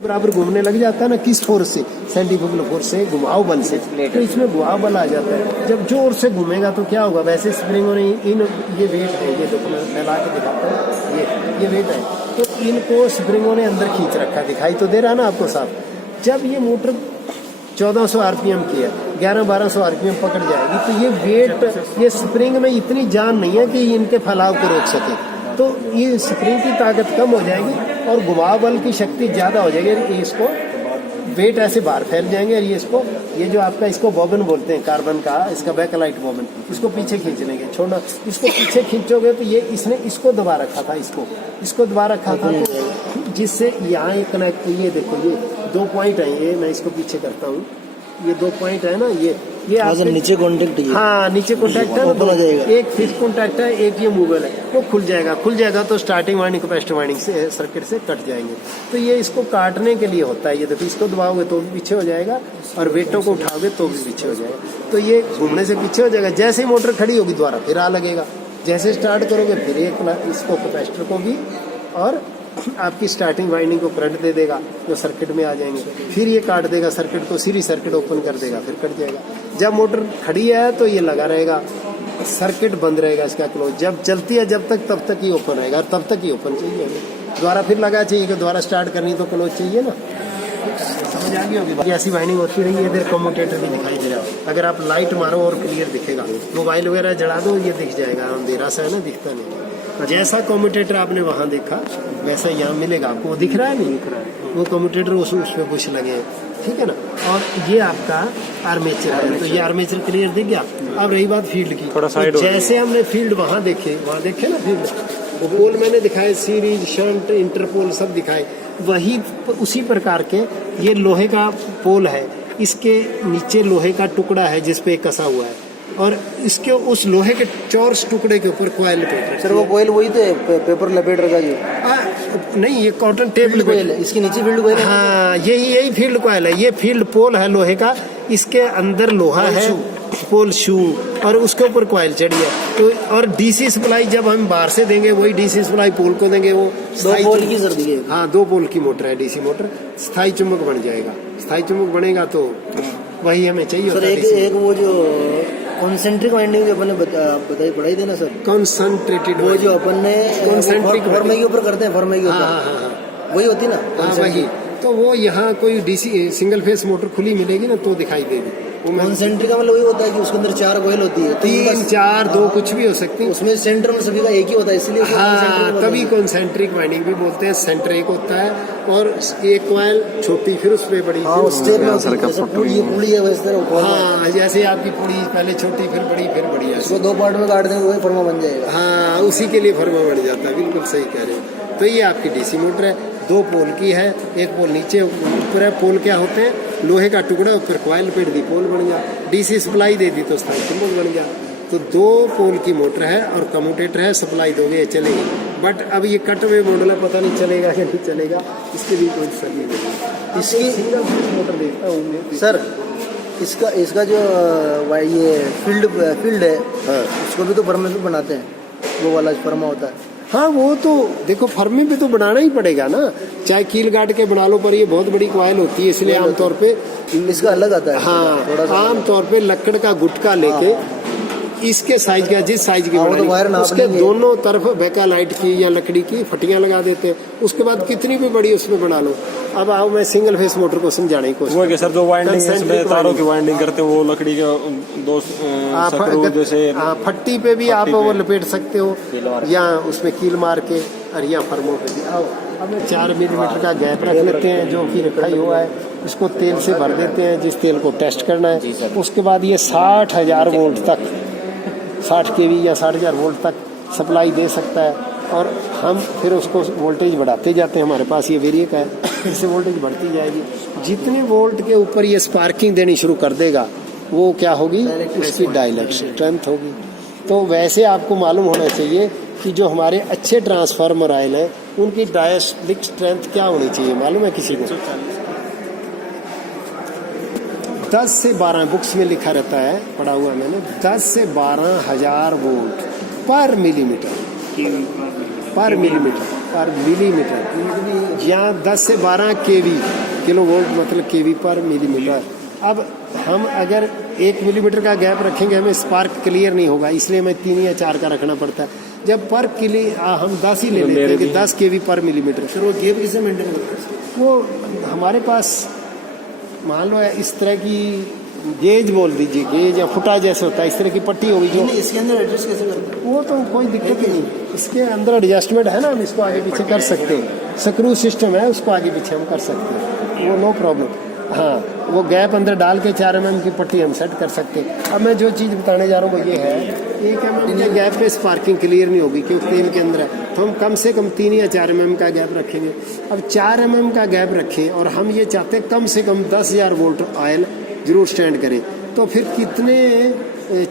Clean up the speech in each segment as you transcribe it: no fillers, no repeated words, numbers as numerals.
बराबर घूमने लग जाता है ना, किस फोर्स से, सेंट्रीफ्यूगल फोर्स से, घुमाव बल से। तो इसमें घुमाव बल आ जाता है। जब जोर से घूमेगा तो क्या होगा, वैसे स्प्रिंगों ने इन ये वेट है, ये देखो मैं फैला के दिखाता हूँ, ये वेट है, तो इनको स्प्रिंगों ने अंदर खींच रखा, दिखाई तो दे रहा ना आपको साफ। जब ये मोटर 1400 आरपीएम की है, 1100-1200 आरपीएम पकड़ जाएगी, तो ये वेट, ये स्प्रिंग में इतनी जान नहीं है कि इनके फैलाव को रोक सके, तो ये स्प्रिंग की ताकत कम हो जाएगी और घुमाव बल की शक्ति ज़्यादा हो जाएगी। इसको वेट ऐसे बाहर फैल जाएंगे और ये जो आपका इसको बॉबन बोलते हैं कार्बन का, इसका बैकलाइट बॉबन, इसको पीछे खींच लेंगे, छोड़ना, इसको पीछे खींचोगे तो ये इसने इसको दबा रखा था, इसको दबा रखा था, तो जिससे यहाँ एक कनेक्ट, ये देखो ये 2 पॉइंट है, ये मैं इसको पीछे करता हूँ, ये 2 पॉइंट है ना, ये आपके नीचे कॉन्टेक्ट है, हाँ नीचे कॉन्टैक्ट है ना, एक फिक्स कॉन्टैक्ट है, एक ये मूवेबल है, वो खुल जाएगा तो स्टार्टिंग वाइंडिंग कैपेसिटर वाइंडिंग से सर्किट से कट जाएंगे। तो ये इसको काटने के लिए होता है, ये देखो इसको दबाओगे तो भी पीछे हो जाएगा और वेटों को उठाओगे तो भी पीछे हो जाएगा। तो ये घूमने से पीछे हो जाएगा। जैसे ही मोटर खड़ी होगी दोबारा फिर आ लगेगा, जैसे स्टार्ट करोगे फिर इसको कैपेसिटर को भी और आपकी स्टार्टिंग वाइंडिंग को करंट दे देगा, जो सर्किट में आ जाएंगे, फिर ये काट देगा सर्किट को, सीरीज सर्किट ओपन कर देगा, फिर कट जाएगा। जब मोटर खड़ी है तो ये लगा रहेगा, सर्किट बंद रहेगा इसका क्लोज, जब चलती है जब तक तब तक ही ओपन रहेगा, और तब तक ही ओपन चाहिए। दोबारा फिर लगा चाहिए कि दोबारा स्टार्ट करनी तो क्लोज चाहिए ना, समझ आ गई होगी। ऐसी वाइंडिंग होती रही है। इधर कम्यूटेटर भी दिखाई दे रहा है, अगर आप लाइट मारो और क्लियर दिखेगा, मोबाइल वगैरह जला दो ये दिख जाएगा, अंधेरा सा है ना, दिखता नहीं। जैसा कम्यूटेटर आपने वहाँ देखा वैसा यहाँ मिलेगा आपको, वो दिख रहा है, नहीं दिख रहा है, वो कम्यूटेटर उसमें बुश लगे हैं, ठीक है ना। और ये आपका आर्मेचर है, तो ये आर्मेचर क्लियर दिख गया। अब रही बात फील्ड की, थोड़ा साइड, जैसे हमने फील्ड वहाँ देखे ना फील्ड, वो पोल मैंने दिखाए, सीरीज, शंट, इंटरपोल सब दिखाए, वही उसी प्रकार के ये लोहे का पोल है, इसके नीचे लोहे का टुकड़ा है जिसपे कसा हुआ है, और इसके उस लोहे के चौरस टुकड़े के ऊपर कॉइल लपेट। सर वो कॉइल वही थे, पेपर लपेट रखा जी? नहीं, ये कॉटन टेप कॉइल है, इसके नीचे फील्ड कॉइल है। हाँ, यही फील्ड कॉइल है, ये फील्ड पोल है लोहे का, इसके अंदर लोहा है, पोल शू, और उसके ऊपर कॉइल चढ़ी है। तो और डीसी सप्लाई जब हम बाहर से देंगे वही डीसी सप्लाई पोल को देंगे, वो 2 पोल की सर्दी है। हाँ, 2 पोल की मोटर है, डीसी मोटर, स्थायी चुंबक बन जाएगा। स्थायी चुंबक बनेगा तो वही हमें चाहिए होता है। एक वो जो कॉन्सेंट्रिक वाइंडिंग जो अपन ने बताई पढ़ाई थी ना सर, कॉन्सेंट्रेटेड, वो जो अपन ने कॉन्सेंट्रिक फॉर्मे के ऊपर करते हैं, फॉर्मे के ऊपर, वही होती ना, वही। तो वो यहाँ कोई डीसी सिंगल फेस मोटर खुली मिलेगी ना तो दिखाई देगी। कॉन्सेंट्रिक का मतलब वही होता है कि उसके अंदर 4 कॉइल होती है, 3, 4, 2 कुछ भी हो सकती है, उसमें सेंटर में सभी का एक ही होता है, इसलिए तभी कॉन्सेंट्रिक वाइंडिंग भी बोलते हैं। सेंटर एक होता है और एक कॉइल छोटी, फिर उसमें बड़ी, पुड़ी है वैसे तरह। हाँ, जैसे आपकी पुड़ी पहले छोटी फिर बड़ी फिर बड़ी है, उसको 2 पार्ट में काट देंगे वही फर्मा बन जाएगा। हाँ, उसी के लिए फर्मा बन जाता है, बिल्कुल सही कह रहे हो। तो ये आपकी डीसी मोटर है, 2 पोल की है, एक पोल नीचे ऊपर है। पोल क्या होते हैं, लोहे का टुकड़ा, ऊपर कॉइल लपेट दी, पोल बन गया। डीसी सप्लाई दे दी तो स्थायी चुंबक बन गया। तो 2 पोल की मोटर है और कम्यूटेटर है, सप्लाई दोगे चलेगी। बट अब ये कट वे मॉडल है, पता नहीं चलेगा कि नहीं चलेगा, इसके लिए कोई सही नहीं। इसकी सिंगल मोटर देखता हूँ सर, इसका जो ये फील्ड है, उसको भी तो फर्मे पे बनाते हैं, वो वाला फर्मा होता है। हाँ, वो तो देखो फर्मी पे तो बनाना ही पड़ेगा ना, चाहे कील गाड़ के बना लो, पर ये बहुत बड़ी कॉइल होती है, इसलिए आमतौर पे इसका अलग आता है। हाँ, आमतौर पे लकड़ का गुटका लेके इसके साइज का, जिस साइज की उसके दोनों तरफ बैकलाइट की या लकड़ी की फटियां लगा देते हैं। उसके बाद कितनी भी बड़ी उसमें बना लो। अब आओ मैं सिंगल फेस मोटर को समझाने की कोशिश। वो है सर, जो वाइंडिंग इसमें तारों की वाइंडिंग करते हैं, वो लकड़ी के 2 स्क्रू जैसे फट्टी पे भी आप वो लपेट सकते हो, या उसमें कील मार के, और या फर्मों पे भी। आओ अब 4 मिलीमीटर का गैप रख लेते हैं, जो कि रखा ही हुआ है, इसको तेल से भर देते हैं, जिस तेल को टेस्ट करना है। उसके बाद ये 60,000 वोल्ट तक, 60 kV या 60,000 वोल्ट तक सप्लाई दे सकता है। और हम फिर उसको वोल्टेज बढ़ाते जाते हैं। हमारे पास ये वेरिएक है, इससे वोल्टेज बढ़ती जाएगी। जितने वोल्ट के ऊपर ये स्पार्किंग देनी शुरू कर देगा, वो क्या होगी, उसकी डाइलेक्ट्रिक स्ट्रेंथ होगी। तो वैसे आपको मालूम होना चाहिए कि जो हमारे अच्छे ट्रांसफार्मर आयल हैं, उनकी डाइलेक्ट्रिक स्ट्रेंथ क्या होनी चाहिए, मालूम है किसी को? 10 से 12, बुक्स में लिखा रहता है, पढ़ा हुआ मैंने, 10 से 12,000 वोल्ट पर मिलीमीटर, पर मिलीमीटर, यहाँ 10 से 12 केवी, किलो वोल्ट मतलब केवी पर मिलीमीटर। अब हम अगर 1 मिलीमीटर का गैप रखेंगे हमें स्पार्क क्लियर नहीं होगा, इसलिए हमें 3 या 4 का रखना पड़ता है। जब पर हम 10 ही ले लेते हैं कि 10 केवी पर मिलीमीटर। फिर वो गेप किसे मेंटेन करते हैं? वो हमारे पास मान लो इस तरह की गेज बोल दीजिए, गेज या फुटा जैसे होता है, इस तरह की पट्टी होगी जो, इसके अंदर एडजस्ट कैसे करते हैं? वो तो कोई दिक्कत ही नहीं। इसके अंदर एडजस्टमेंट है ना, हम इसको आगे पीछे कर सकते हैं, स्क्रू सिस्टम है, उसको आगे पीछे हम कर सकते हैं, वो नो प्रॉब्लम। हाँ, वो गैप अंदर डाल के 4 mm की पट्टी हम सेट कर सकते हैं। अब मैं जो चीज़ बताने जा रहा हूँ वो ये है, 1 mm के गैप पे स्पार्किंग क्लियर नहीं होगी क्योंकि तेल के अंदर है, तो हम कम से कम 3 या 4 mm का गैप रखेंगे। अब 4 mm का गैप रखें और हम ये चाहते हैं कम से कम 10,000 वोल्ट ऑयल जरूर स्टैंड करें, तो फिर कितने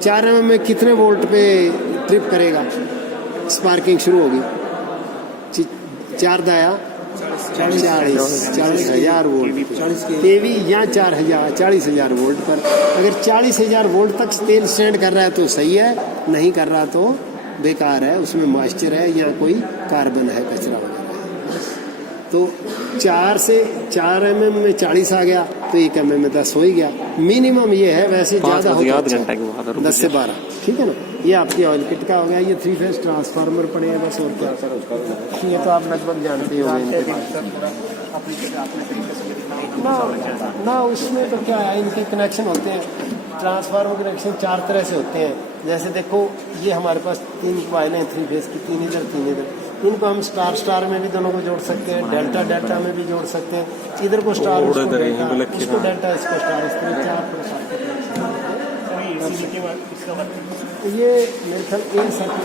4 mm में कितने वोल्ट पे ट्रिप करेगा, स्पार्किंग शुरू होगी? 4 दाया 40,000 वोल्ट केवी या 40,000 वोल्ट पर। अगर 40,000 वोल्ट तक तेल स्टैंड कर रहा है तो सही है, नहीं कर रहा तो बेकार है, उसमें मॉइस्चर है या कोई कार्बन है, कचरा वगैरह है। तो 4 mm में 40 आ गया तो 1 mm में 10 हो ही गया। मिनिमम ये है, वैसे ज़्यादा हो तो 10 से 12, ठीक है ना। ये आपकी ऑयल किट का हो गया। ये 3 फेज ट्रांसफार्मर पड़े हैं बस, और क्या सर उसका, ये तो आप लगभग जानते ही होंगे। ना उसमें तो क्या है, इनके कनेक्शन होते हैं, ट्रांसफार्मर कनेक्शन 4 तरह से होते हैं। जैसे देखो ये हमारे पास 3 कॉइल हैं 3 फेज की, 3 इधर 3 इधर। इनको हम स्टार में भी दोनों को जोड़ सकते हैं, डेल्टा में भी जोड़ सकते हैं। इधर को स्टार, उसको डेल्टा, इसको स्टार, इस तरह 4 प्रकार के। ये मेरे ख्याल 1 सर्किट